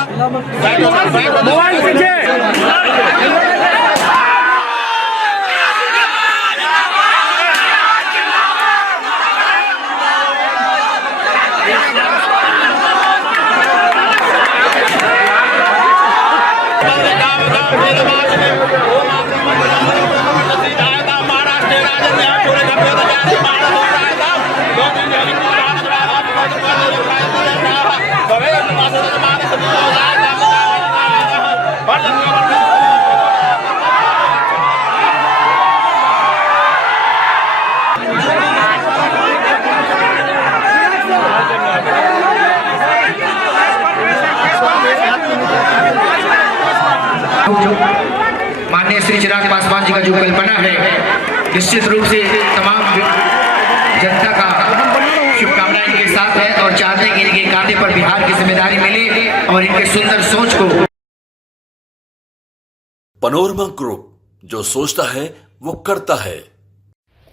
Mobile पीछे। माननीय श्री चिराग पासवान जी का जो कल्पना है, निश्चित रूप से तमाम जनता का शुभकामनाएं इनके साथ है और चाहते हैं कि इनके कांधे पर बिहार की जिम्मेदारी मिले और इनके सुंदर सोच को। पनोरमा ग्रुप, जो सोचता है वो करता है।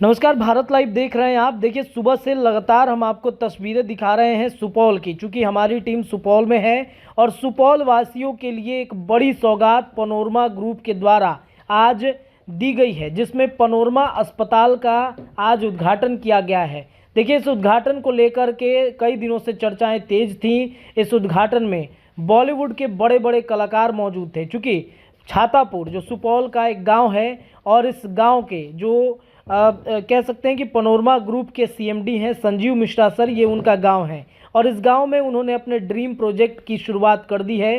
नमस्कार, भारत लाइव देख रहे हैं आप। देखिए, सुबह से लगातार हम आपको तस्वीरें दिखा रहे हैं सुपौल की, चूँकि हमारी टीम सुपौल में है और सुपौल वासियों के लिए एक बड़ी सौगात पनोरमा ग्रुप के द्वारा आज दी गई है, जिसमें पनोरमा अस्पताल का आज उद्घाटन किया गया है। देखिए, इस उद्घाटन को लेकर के कई दिनों से चर्चाएं तेज थीं। इस उद्घाटन में बॉलीवुड के बड़े बड़े कलाकार मौजूद थे, चूँकि छातापुर जो सुपौल का एक गाँव है और इस गाँव के जो कह सकते हैं कि पनोरमा ग्रुप के सीएमडी हैं संजीव मिश्रा सर, ये उनका गांव है और इस गांव में उन्होंने अपने ड्रीम प्रोजेक्ट की शुरुआत कर दी है।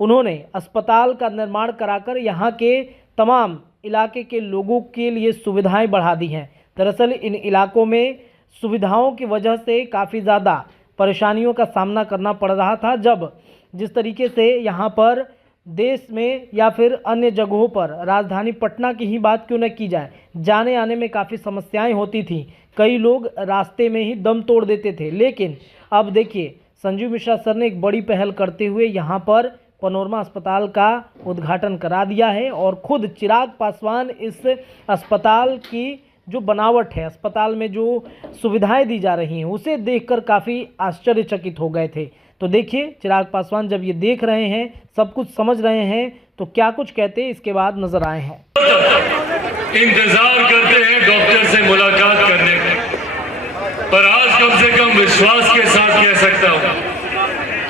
उन्होंने अस्पताल का निर्माण कराकर यहां के तमाम इलाके के लोगों के लिए सुविधाएं बढ़ा दी हैं। दरअसल इन इलाकों में सुविधाओं की वजह से काफ़ी ज़्यादा परेशानियों का सामना करना पड़ रहा था। जब जिस तरीके से यहाँ पर देश में या फिर अन्य जगहों पर, राजधानी पटना की ही बात क्यों न की जाए, जाने आने में काफ़ी समस्याएं होती थी। कई लोग रास्ते में ही दम तोड़ देते थे। लेकिन अब देखिए, संजीव मिश्रा सर ने एक बड़ी पहल करते हुए यहाँ पर पनोरमा अस्पताल का उद्घाटन करा दिया है और खुद चिराग पासवान इस अस्पताल की जो बनावट है, अस्पताल में जो सुविधाएं दी जा रही हैं, उसे देखकर काफ़ी आश्चर्यचकित हो गए थे। तो देखिए, चिराग पासवान जब ये देख रहे हैं, सब कुछ समझ रहे हैं, तो क्या कुछ कहते हैं इसके बाद नजर आए हैं। इंतजार करते हैं डॉक्टर से मुलाकात करने का, पर आज कम से कम विश्वास के साथ कह सकता हूं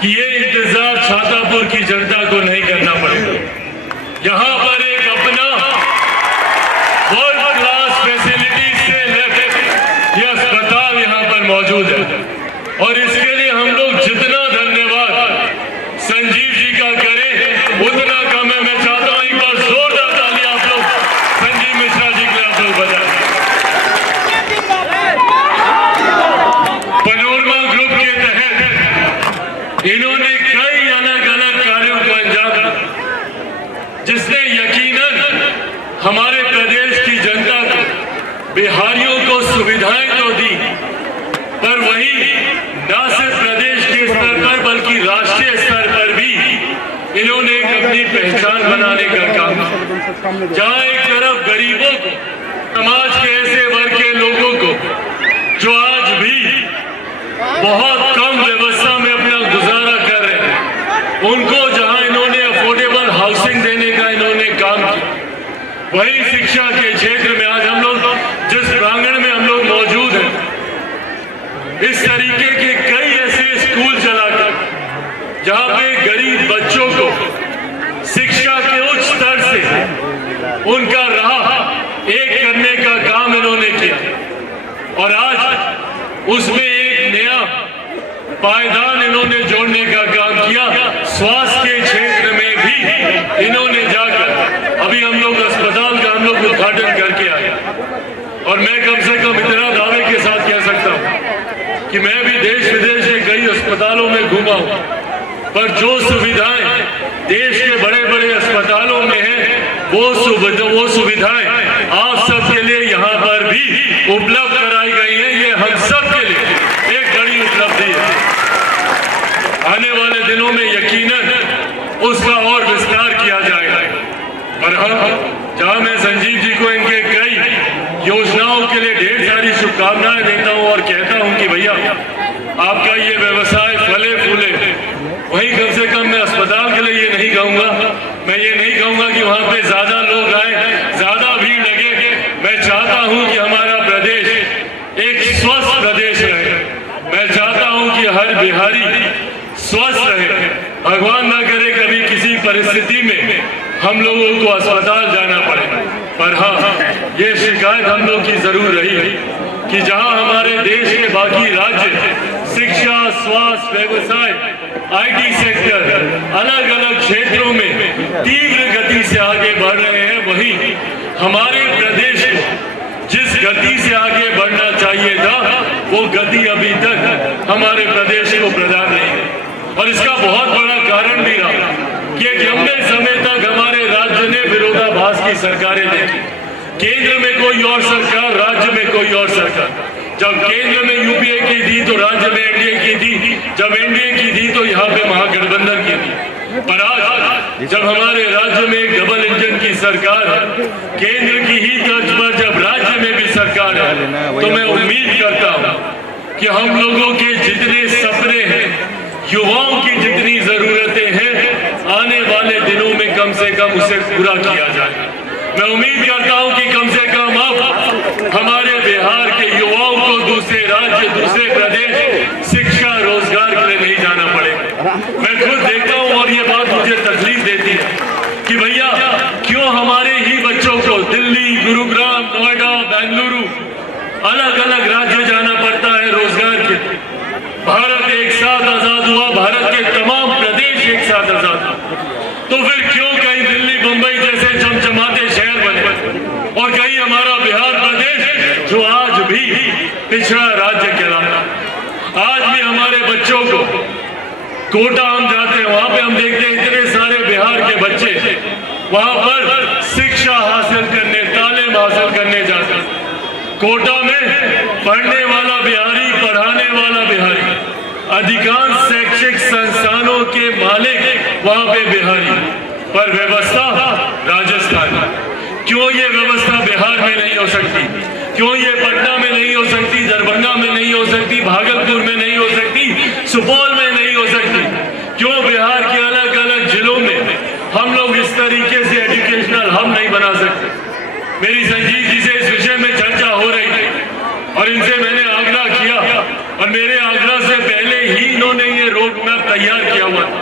कि ये इंतजार छातापुर की जनता को नहीं करना पड़ेगा। यहाँ पर एक अपना वर्ल्ड क्लास फैसिलिटी से लैस ये अस्पताल यहाँ पर मौजूद है और इसके लिए हम लोग जितना धन्यवाद संजीव जी का करें उतना कम है। मैं चाहता हूं एक बार जोरदार ताली आप लोग संजीव मिश्रा जी के आप लोग बजाएं। पनोरमा ग्रुप के तहत इन्होंने कई अलग अलग कार्यों को अंजाम दिया, जिसने यकीनन हमारे प्रदेश की जनता को, बिहारियों को सुविधाएं तो दी, पर वही न सिर्फ प्रदेश के स्तर पर बल्कि राष्ट्रीय स्तर पर भी इन्होंने एक अपनी पहचान बनाने का काम किया। जहां एक तरफ गरीबों को, समाज के ऐसे वर्ग के लोगों को जो आज भी बहुत कम व्यवस्था में अपना गुजारा कर रहे हैं, उनको जहां इन्होंने अफोर्डेबल हाउसिंग देने का इन्होंने काम किया, वही शिक्षा के क्षेत्र में आज हम लोग जिस प्रांगण में हम लोग मौजूद हैं, इस तरीके के कई ऐसे स्कूल चलाकर जहां पे गरीब बच्चों को शिक्षा के उच्च स्तर से उनका राह एक करने का काम इन्होंने किया और आज उसमें एक नया पायदान इन्होंने जोड़ने का काम किया। स्वास्थ्य के क्षेत्र में भी इन्होंने जाकर अभी हम लोग अस्पताल का हम लोग उद्घाटन करके आए और मैं कम से कम इतना दावे के साथ कह सकता हूं कि मैं भी देश विदेश के कई अस्पतालों में घूमा हूं, पर जो सुविधाएं देश के बड़े बड़े अस्पतालों में हैं, वो सुविधाएं आप सबके लिए यहाँ पर भी उपलब्ध कराई गई हैं। ये हम सब के लिए एक बड़ी उपलब्धि है। आने वाले दिनों में यकीनन उसका और विस्तार किया जाएगा और हम जहां मैं संजीव जी को इनके कई योजनाओं के लिए ढेर सारी शुभकामनाएं देता हूं और कहता हूं कि भैया आपका ये व्यवसाय फले फूले, वहीं कम से कम मैं अस्पताल कहूँगा, मैं ये नहीं कहूँगा कि वहाँ पे ज़्यादा लोग आए, ज़्यादा भीड़ लगे। मैं चाहता हूँ कि हमारा प्रदेश एक स्वस्थ प्रदेश रहे। मैं चाहता हूँ कि हर बिहारी स्वस्थ रहे। भगवान ना करे कभी किसी परिस्थिति में हम लोगों को अस्पताल जाना पड़े। पर हाँ, ये शिकायत हम लोग की जरूर रही है कि जहाँ हमारे देश के बाकी राज्य शिक्षा, स्वास्थ्य, व्यवसाय, IT सेक्टर, अलग अलग क्षेत्रों में तीव्र गति से आगे बढ़ रहे हैं, वहीं हमारे प्रदेश को जिस गति से आगे बढ़ना चाहिए था, वो गति अभी तक हमारे प्रदेश को प्रदान नहीं है। और इसका बहुत बड़ा कारण भी रहा कि एक लंबे समय तक हमारे राज्य ने विरोधाभास की सरकारें देखी। केंद्र में कोई और सरकार, राज्य में कोई और सरकार। जब केंद्र में UPA की थी तो राज्य में NDA की थी, जब NDA की थी तो यहाँ पे महागठबंधन की थी। पर आज जब हमारे राज्य में एक डबल इंजन की सरकार है, केंद्र की ही तर्ज पर जब राज्य में भी सरकार है, तो मैं उम्मीद करता हूँ कि हम लोगों के जितने सपने हैं, युवाओं की जितनी जरूरतें हैं, आने वाले दिनों में कम से कम उसे पूरा किया जाए। मैं उम्मीद करता हूं कि कम से कम अब हमारे बिहार के युवाओं को दूसरे राज्य, दूसरे प्रदेश शिक्षा, रोजगार के लिए नहीं जाना पड़ेगा। मैं खुद देखता हूं और ये बात मुझे तकलीफ देती है कि भैया क्यों हमारे ही बच्चों को दिल्ली, गुरुग्राम, नोएडा, बेंगलुरु, अलग अलग राज्य जाना पड़ता है रोजगार के। भारत एक साथ आजाद हुआ, भारत के तमाम प्रदेश एक साथ आजाद हुआ, तो फिर क्यों कहीं दिल्ली, मुंबई जैसे चमचमाते शहर बने और कहीं हमारा बिहार प्रदेश जो आज भी पिछड़ा राज्य कहलाता। आज भी हमारे बच्चों को कोटा हम जाते हैं, वहां पे हम देखते हैं इतने सारे बिहार के बच्चे वहां पर शिक्षा हासिल करने, तालीम हासिल करने जाते हैं। कोटा में पढ़ने वाला बिहारी, पढ़ाने वाला बिहारी, अधिकांश शैक्षिक संस्थानों के मालिक वहां पे बिहारी, पर व्यवस्था राजस्थान। क्यों ये व्यवस्था बिहार में नहीं हो सकती? क्यों ये पटना में नहीं हो सकती, दरभंगा में नहीं हो सकती, भागलपुर में नहीं हो सकती, सुपौल में नहीं हो सकती? क्यों बिहार के अलग अलग जिलों में हम लोग इस तरीके से एजुकेशनल हब नहीं बना सकते? मेरी संजीव जी से इस विषय में चर्चा हो रही थी और इनसे मैंने आग्रह किया और मेरे आग्रह से पहले ही इन्होंने ये रोड मैप तैयार किया हुआ था।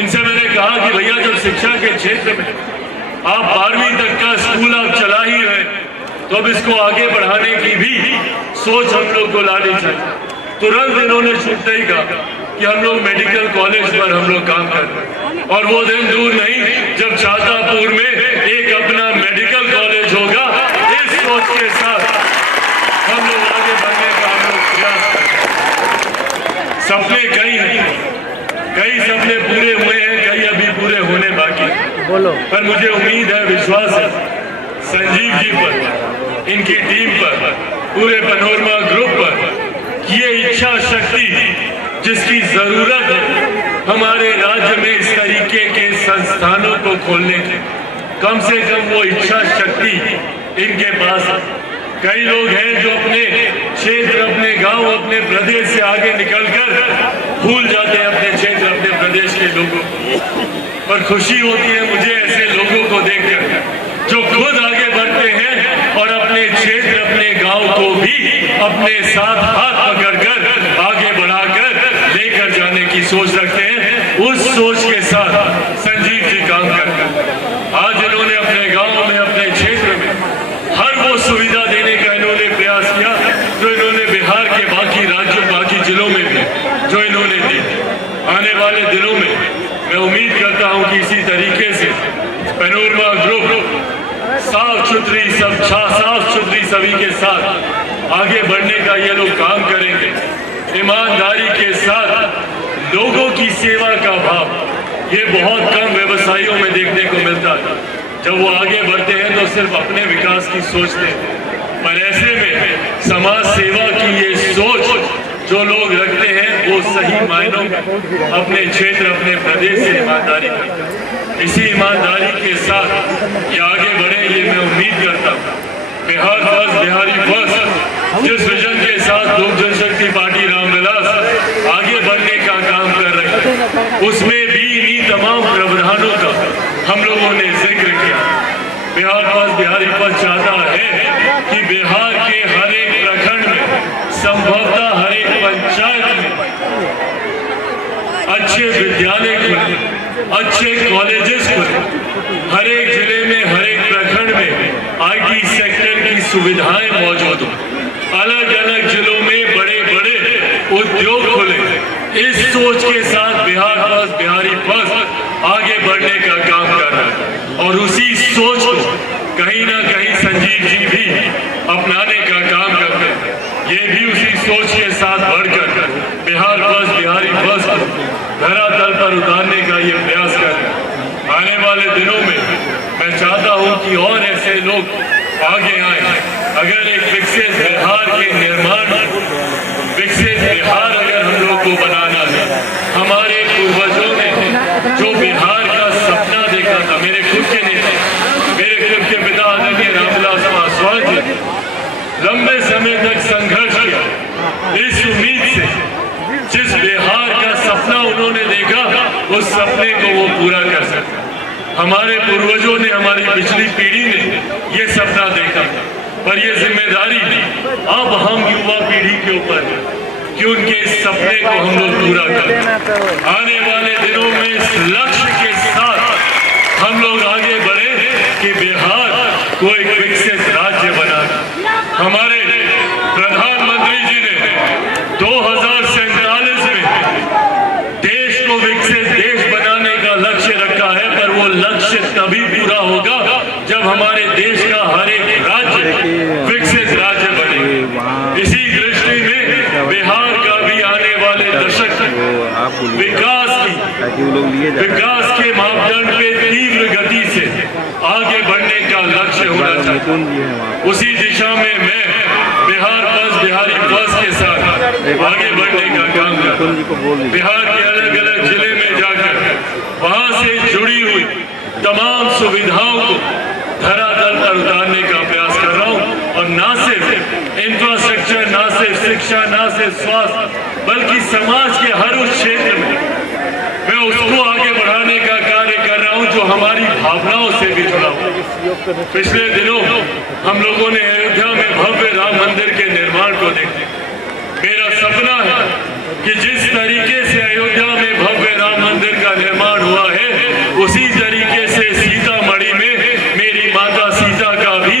इनसे मैंने कहा कि भैया जब शिक्षा के क्षेत्र में आप 12वीं तक का स्कूल आप चला ही रहे, तो अब इसको आगे बढ़ाने की भी सोच हम लोग को लानी चाहिए। तुरंत इन्होंने छूटते ही कहा कि हम लोग मेडिकल कॉलेज पर हम लोग काम कर रहे हैं और वो दिन दूर नहीं जब छातापुर में एक अपना मेडिकल कॉलेज होगा। इस सोच के साथ हम लोग आगे बढ़ने का हम लोग प्रयास करें। सपने कई सपने पूरे हुए हैं, कई अभी पूरे होने बाकी बोलो। पर मुझे उम्मीद है, विश्वास है संजीव जी पर, इनकी टीम पर, पूरे पैनोरमा ग्रुप पर, ये इच्छा शक्ति जिसकी जरूरत है हमारे राज्य में इस तरीके के संस्थानों को खोलने की, कम से कम वो इच्छा शक्ति इनके पास है। कई लोग हैं जो अपने क्षेत्र, अपने गांव, अपने प्रदेश से आगे निकलकर भूल जाते हैं अपने क्षेत्र, अपने प्रदेश के लोगों को। पर खुशी होती है मुझे ऐसे लोगों को देखकर जो खुद आगे बढ़ते हैं और अपने क्षेत्र, अपने गांव को भी अपने साथ हाथ पकड़कर आगे बढ़ाकर लेकर जाने की सोच रखते हैं। उस सोच के साथ संजीव जी काम करते हैं। आज इन्होंने अपने गांव में, अपने क्षेत्र में हर वो सुविधा देने का इन्होंने प्रयास किया जो इन्होंने बिहार के बाकी राज्यों, बाकी जिलों में भी जो इन्होंने दी। आने वाले दिनों में मैं उम्मीद करता हूं कि इसी तरीके से पैनोरमा ग्रुप साफ सुथरी सभी के साथ आगे बढ़ने का ये लोग काम करेंगे। ईमानदारी के साथ लोगों की सेवा का भाव ये बहुत कम व्यवसायियों में देखने को मिलता है। जब वो आगे बढ़ते हैं तो सिर्फ अपने विकास की सोचते हैं, पर ऐसे में समाज सेवा की ये सोच जो लोग रखते हैं वो सही मायनों में अपने क्षेत्र, अपने प्रदेश से ईमानदारी करते हैं। इसी ईमानदारी के साथ ये आगे बढ़े, ये मैं उम्मीद करता हूँ। बिहार फर्स्ट, बिहारी फर्स्ट जिस विजन के साथ लोक जनशक्ति पार्टी रामविलास आगे बढ़ने का काम कर रहे हैं, उसमें भी इन्हीं तमाम प्रावधानों लोगों ने जिक्र किया। बिहार पास बिहारी पद चाहता है कि बिहार के हर एक प्रखंड में, संभवतः हर एक पंचायत में अच्छे विद्यालय खुले, अच्छे कॉलेजेस खुले, हर एक जिले में, हर एक प्रखंड में आईटी सेक्टर की सुविधाएं मौजूद हो, अलग अलग जिलों में बड़े बड़े उद्योग खुले। इस सोच के साथ बिहार फर्स्ट बिहारी फर्स्ट आगे बढ़ने का काम कर रहा है और उसी सोच को कहीं ना कहीं संजीव जी भी अपनाने का काम करते हैं। ये भी उसी सोच के साथ बढ़कर बिहार फर्स्ट बिहारी फर्स्ट धरातल पर उतारने का ये प्रयास कर रहे हैं। आने वाले दिनों में मैं चाहता हूं कि और ऐसे लोग आगे आए। अगर एक विकसित बिहार के निर्माण, विकसित बिहार अगर हम लोग को बनाना है, हमारे पूर्वजों ने जो बिहार का सपना देखा था, मेरे खुद के नेता, मेरे खुद के पिता आदरणीय रामविलास पासवान जी लंबे समय तक संघर्ष किया इस उम्मीद से जिस बिहार का सपना उन्होंने देखा उस सपने को वो पूरा कर सकते। हमारे पूर्वजों ने, हमारी पिछली पीढ़ी ने ये सपना देखा, पर ये जिम्मेदारी अब हम युवा पीढ़ी के ऊपर है कि उनके इस सपने को हम लोग पूरा करें। आने वाले दिनों में इस लक्ष्य के साथ हम लोग आगे बढ़े कि बिहार को एक विकसित राज्य बना। हमारे प्रधानमंत्री जी ने 2047 में देश को विकसित देश बनाने का लक्ष्य रखा है, पर वो लक्ष्य तभी पूरा होगा जब हमारे देश का हर एक राज्य विकसित राज्य बने। इसी दृष्टि में बिहार का भी आने वाले दशक विकास के मापदंड पे तीव्र गति से आगे बढ़ने का लक्ष्य होना चाहिए। उसी दिशा में मैं बिहार फर्स्ट बिहारी फर्स्ट के साथ आगे बढ़ने का काम करता हूं। बिहार के अलग अलग जिले में जाकर वहां से जुड़ी हुई तमाम सुविधाओं को धरातल पर उतारने का प्रयास कर रहा हूं और न सिर्फ इंफ्रास्ट्रक्चर, न सिर्फ शिक्षा, न सिर्फ स्वास्थ्य, बल्कि समाज के हर उस क्षेत्र में मैं उसको आगे बढ़ाने का कार्य कर रहा हूं जो हमारी भावनाओं से भी जुड़ा हुआ। पिछले दिनों हम लोगों ने अयोध्या में भव्य राम मंदिर के निर्माण को देखा। मेरा सपना है कि जिस तरीके से अयोध्या में भव्य राम मंदिर का निर्माण हुआ है, उसी तरीके से सीतामढ़ी में मेरी माता सीता का भी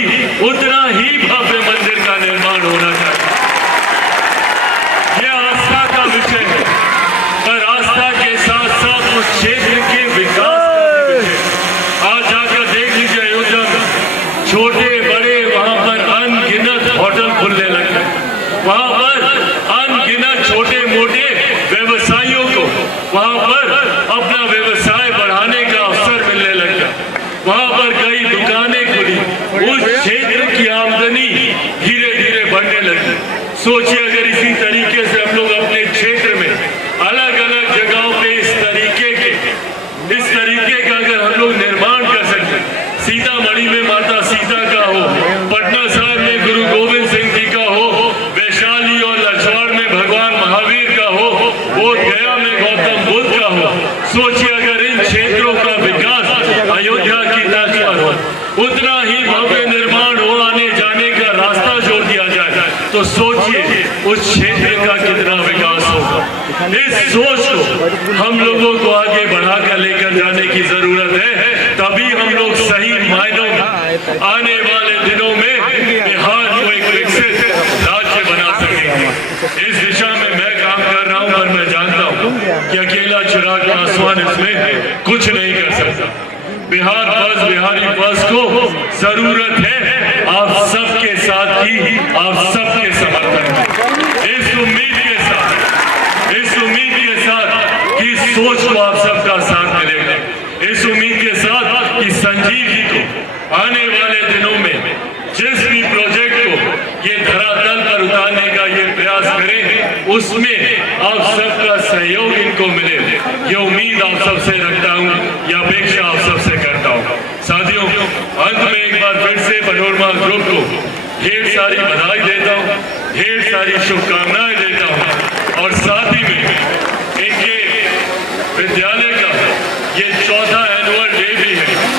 उतना ही भव्य मंदिर का निर्माण होना चाहिए। यह आस्था का विषय है, पर आस्था के साथ साथ उस क्षेत्र के विकास का भी विषय। आज जाकर देख लीजिए अयोध्या में छोटे बड़े वहां पर अनगिनत होटल खुलने लगे, वहां पर अनगिनत छोटे मोटे व्यवसायियों को वहां पर अपना व्यवसाय बढ़ाने का अवसर मिलने लगा। वहां पर कई दुकानें खुली, उस क्षेत्र की आमदनी धीरे धीरे बढ़ने लगी। सोचिए अगर इसी तरीके से हम लोग अपने क्षेत्र में अलग अलग जगहों पे इस तरीके का अगर हम लोग निर्माण कर सकते, सीतामढ़ी में माता सीता का हो, पटना साहिब में गुरु गोविंद सिंह जी का हो, वैशाली और लछवाड़ में भगवान महावीर का हो, बोध गया में गौतम बुद्ध का हो। सोचिए अगर इन क्षेत्रों का विकास अयोध्या की तर्ज पर हो, उतना ही भव्य निर्माण हो, आने जाने का रास्ता जोड़ दिया जाए, तो सोचिए उस क्षेत्र का कितना विकास होगा। इस सोच को हम लोगों को आगे बढ़ाकर लेकर जाने की जरूरत है, तभी हम लोग सही मायनों में आने वाले दिनों में बिहार को एक विकसित राज्य बना सकेंगे। इस दिशा में मैं काम कर रहा हूं, पर मैं जानता हूं कि अकेला चिराग पासवान इसमें कुछ नहीं कर सकता। बिहार फर्स्ट बिहारी फर्स्ट को जरूरत है आप सबके साथ की, आप सबके समर्थन की। इस उम्मीद के साथ कि सोच को आप सबका साथ मिलेगा, इस उम्मीद के साथ कि संजीव जी को आने वाले दिनों में जिस भी प्रोजेक्ट को ये धरातल पर उतारने का ये प्रयास करें, उसमें आप सबका सहयोग इनको मिले, ये उम्मीद आप सबसे रखता हूं, यह अपेक्षा आप सबसे करता हूं। साथियों, अंत में एक बार फिर से मनोरमा ग्रुप को ढेर सारी बधाई देता हूं, ढेर सारी शुभकामनाएं देता हूं और साथ ही में इनके विद्यालय